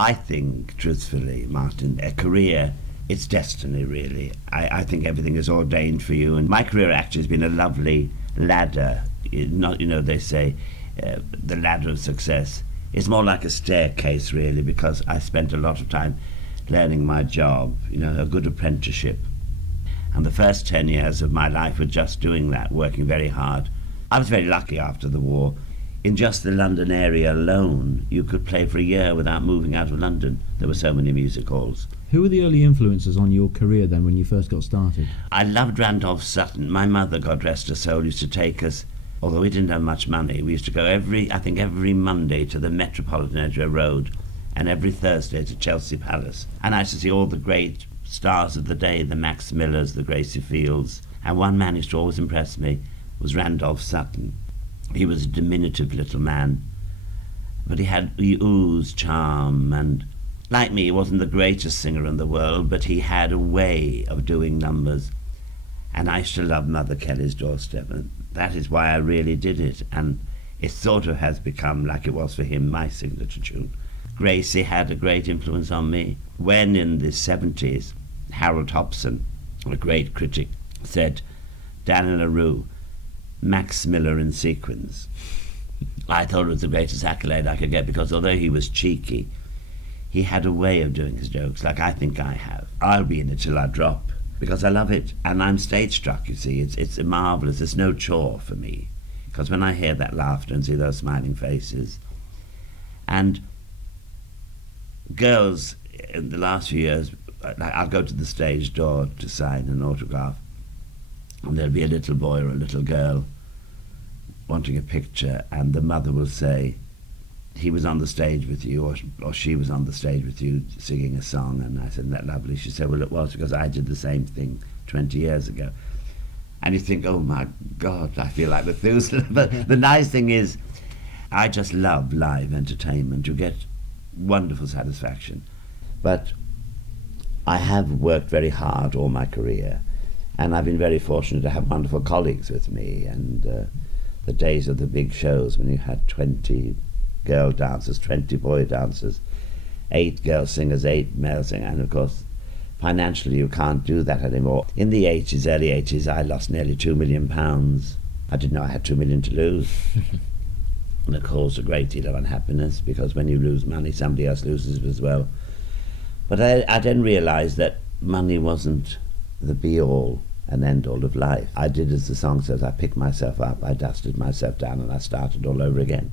I think, truthfully, Martin, a career, it's destiny, really. I think everything is ordained for you, and my career actually has been a lovely ladder. Not, they say the ladder of success. It's more like a staircase, really, because I spent a lot of time learning my job, a good apprenticeship. And the first 10 years of my life were just doing that, working very hard. I was very lucky after the war. In just the London area alone, you could play for a year without moving out of London. There were so many music halls. Who were the early influences on your career then when you first got started? I loved Randolph Sutton. My mother, God rest her soul, used to take us, although we didn't have much money, we used to go every Monday to the Metropolitan Edgware Road and every Thursday to Chelsea Palace. And I used to see all the great stars of the day, the Max Millers, the Gracie Fields. And one man who used to always impress me was Randolph Sutton. He was a diminutive little man, but he oozed charm, and like me, he wasn't the greatest singer in the world, but he had a way of doing numbers. And I used to love Mother Kelly's Doorstep, and that is why I really did it. And it sort of has become, like it was for him, my signature tune. Gracie had a great influence on me. When in the 70s, Harold Hobson, a great critic, said, "Dan LaRue, Max Miller in sequins," I thought it was the greatest accolade I could get, because although he was cheeky, he had a way of doing his jokes like I think I have. I'll be in it till I drop, because I love it. And I'm stage struck, you see. It's marvellous. It's no chore for me, because when I hear that laughter and see those smiling faces, and girls in the last few years, I'll go to the stage door to sign an autograph, and there'll be a little boy or a little girl wanting a picture, and the mother will say, "He was on the stage with you," or "She was on the stage with you singing a song." And I said, "Isn't that lovely?" She said, "Well, it was, because I did the same thing 20 years ago." And you think, oh my God, I feel like Methuselah. But the nice thing is, I just love live entertainment. You get wonderful satisfaction. But I have worked very hard all my career, and I've been very fortunate to have wonderful colleagues with me. And the days of the big shows, when you had 20 girl dancers, 20 boy dancers, 8 girl singers, 8 male singers, and of course financially you can't do that anymore. In the 80s, early 80s, I lost nearly £2 million. I didn't know I had £2 million to lose. And it caused a great deal of unhappiness, because when you lose money, somebody else loses it as well. But I then realised that money wasn't the be-all and end-all of life. I did as the song says, I picked myself up, I dusted myself down, and I started all over again.